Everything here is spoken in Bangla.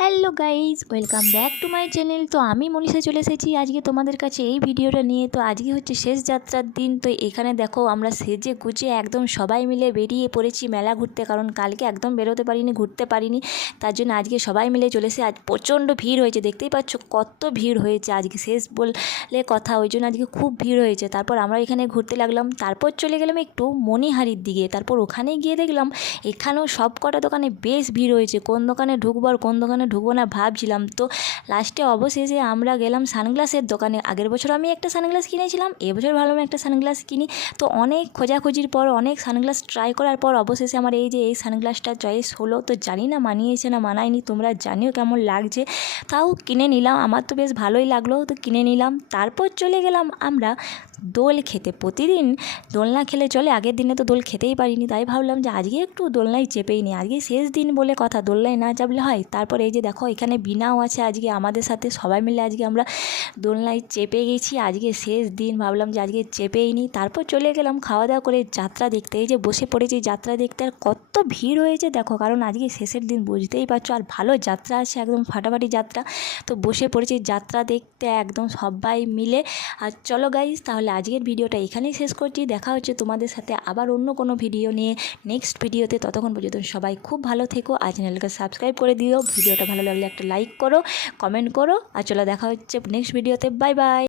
Hello guys, welcome back to my channel. তো আমি মনীষা চলে এসেছি আজকে তোমাদের কাছে এই ভিডিওটা নিয়ে। তো আজকে হচ্ছে শেষ যাত্রার দিন। তো এখানে দেখো আমরা সেজে গুজে একদম সবাই মিলে বেরিয়ে পড়েছি মেলা ঘুরতে, কারণ কালকে একদম বেরোতে পারিনি, ঘুরতে পারিনি। তার জন্য আজকে সবাই মিলে চলে এসে আজ প্রচণ্ড ভিড় হয়েছে, দেখতেই পাচ্ছ কত ভিড় হয়েছে। আজকে শেষ বলে কথা, ওই জন্য আজকে খুব ভিড় হয়েছে। তারপর আমরা এখানে ঘুরতে লাগলাম, তারপর চলে গেলাম একটু মণিহারির দিকে। তারপর ওখানে গিয়ে দেখলাম এখানেও সব কটা দোকানে বেশ ভিড় হয়েছে। কোন দোকানে ঢুকবো আর কোন দোকানে ঢুকবো না ভাবছিলাম। তো লাস্টে অবশেষে আমরা গেলাম সানগ্লাসের দোকানে। আগের বছর আমি একটা সানগ্লাস কিনেছিলাম, এবছর ভাবলাম একটা সানগ্লাস কিনি। তো অনেক খোঁজাখুঁজির পর, অনেক সানগ্লাস ট্রাই করার পর অবশেষে আমার এই সানগ্লাসটা চয়েস হলো। তো জানি না মানিয়েছে না মানায়নি, তোমরা জানিও কেমন লাগছে। তাও কিনে নিলাম, আমার তো বেশ ভালোই লাগলো, তো কিনে নিলাম। তারপর চলে গেলাম আমরা দোল খেতে। প্রতিদিন দোল না খেলে চলে, আগের দিনে তো দোল খেতেই পারিনি, তাই ভাবলাম যে আজকে একটু দোলনায় চেপেই নি। আজকে শেষ দিন বলে কথা, দোলনায় না চাপলে হয়। তারপর এই যে দেখো এখানে বিনাও আছে আজকে আমাদের সাথে, সবাই মিলে আজকে আমরা দোলনায় চেপে গেছি। আজকে শেষ দিন, ভাবলাম যে আজকে চেপেই নি। তারপর চলে গেলাম খাওয়া দাওয়া করে যাত্রা দেখতে। এই যে বসে পড়েছি যাত্রা দেখতে, আর কত ভিড় হয়েছে দেখো, কারণ আজকে শেষের দিন, বুঝতেই পারছো। আর ভালো যাত্রা আছে, একদম ফাটাফাটি যাত্রা। তো বসে পড়েছি যাত্রা দেখতে একদম সবাই মিলে। আর চলো গাইজ, তাহলে আজকের ভিডিওটা এখানেই শেষ করছি। দেখা হচ্ছে তোমাদের সাথে আবার অন্য কোনো ভিডিও নিয়ে নেক্সট ভিডিওতে। ততক্ষণ পর্যন্ত সবাই খুব ভালো থেকো, আর চ্যানেলকে সাবস্ক্রাইব করে দিও। ভিডিওটা ভালো লাগলে একটা লাইক করো, কমেন্ট করো। আর চলো দেখা হচ্ছে নেক্সট ভিডিওতে। Bye bye.